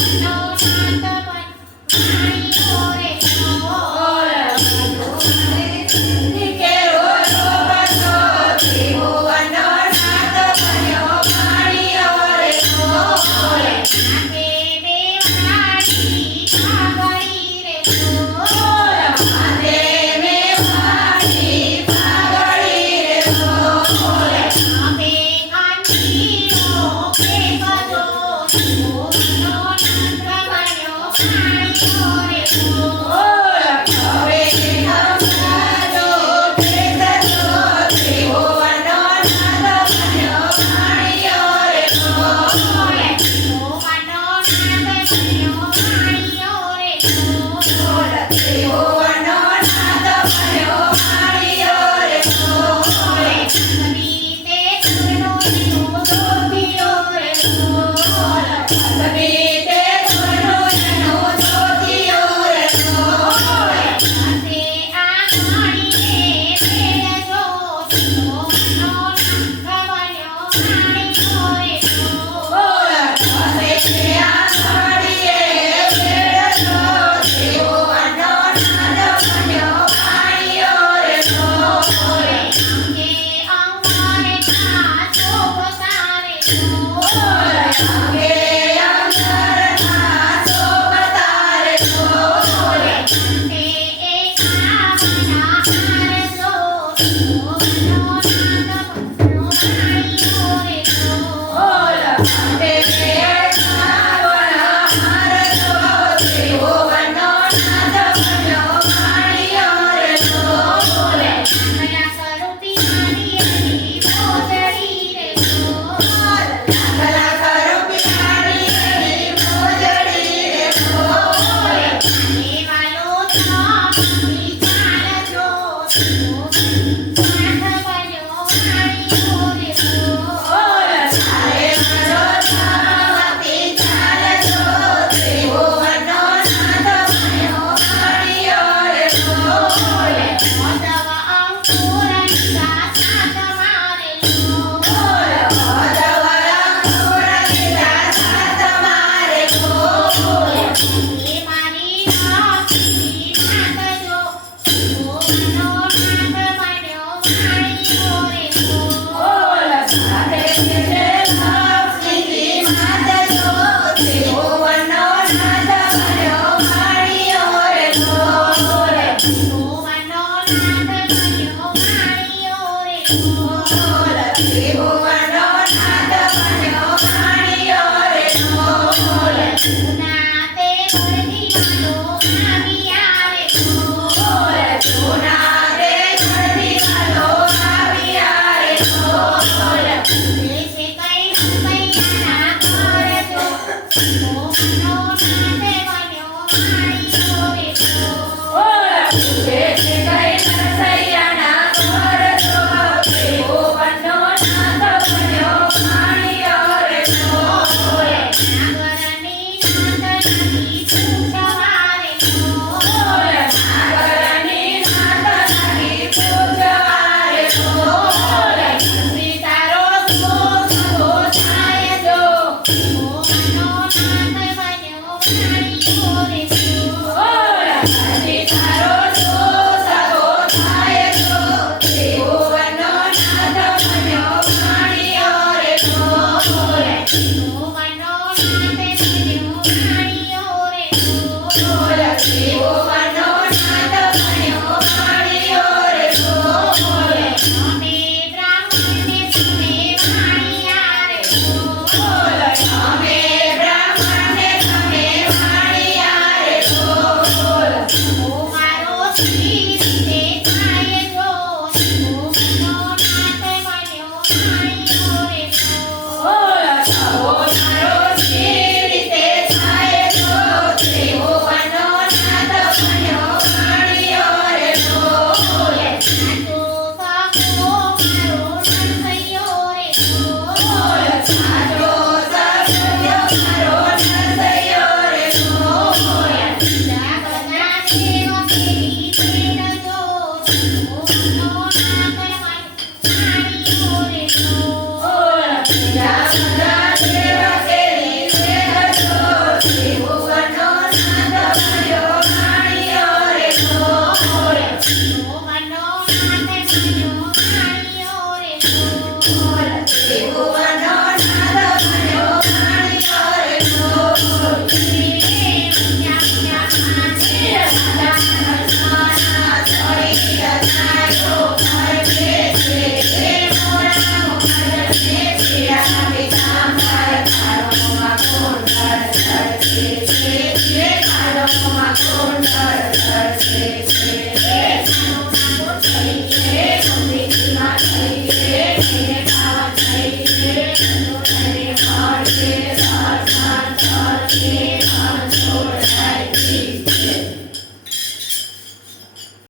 No, no. Yeah. una Thank you. Santo.